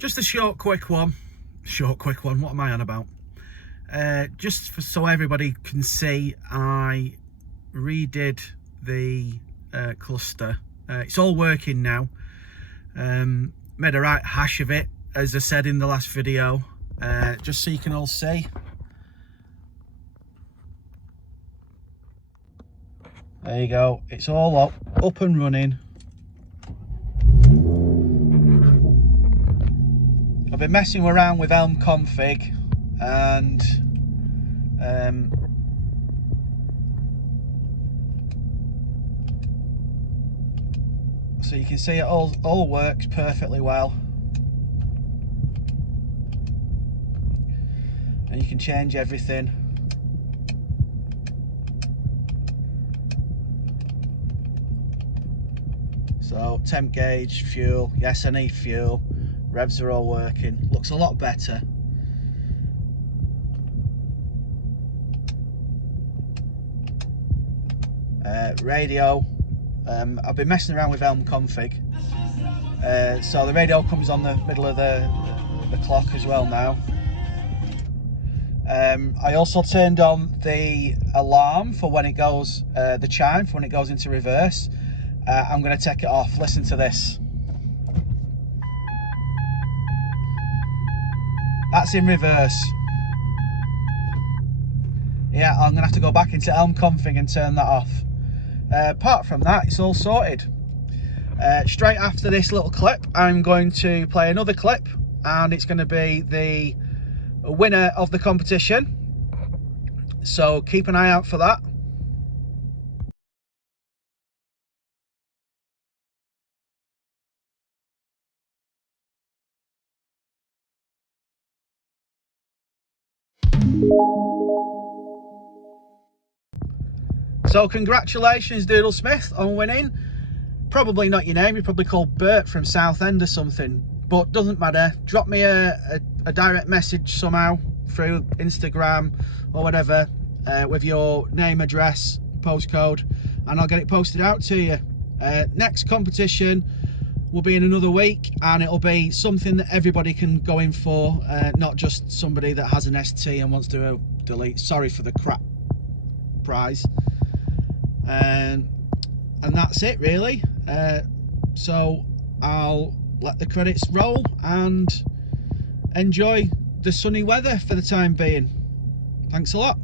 Just a short quick one, what am I on about? So everybody can see, I redid the cluster. It's all working now. Made a right hash of it, as I said in the last video, just so you can all see. There you go, it's all up and running. I've been messing around with Elm config, and so you can see it all works perfectly well, and you can change everything. So temp gauge, fuel, yes I need fuel, revs are all working, looks a lot better. Radio, I've been messing around with Elm config, so the radio comes on the middle of the clock as well now. I also turned on the alarm for when it goes, the chime for when it goes into reverse. I'm going to take it off. Listen to this. That's in reverse. Yeah, I'm going to have to go back into Elm config and turn that off. Apart from that, it's all sorted. Straight after this little clip, I'm going to play another clip, and it's going to be the winner of the competition. So keep an eye out for that. So congratulations Doodle Smith on winning. Probably not your name, you're probably called Bert from Southend or something, but doesn't matter. Drop me a direct message somehow through Instagram or whatever, with your name, address, postcode, and I'll get it posted out to you. Next competition will be in another week, and it'll be something that everybody can go in for, not just somebody that has an ST and wants to delete. Sorry for the crap prize. And that's it really. So I'll let the credits roll and enjoy the sunny weather for the time being. Thanks a lot.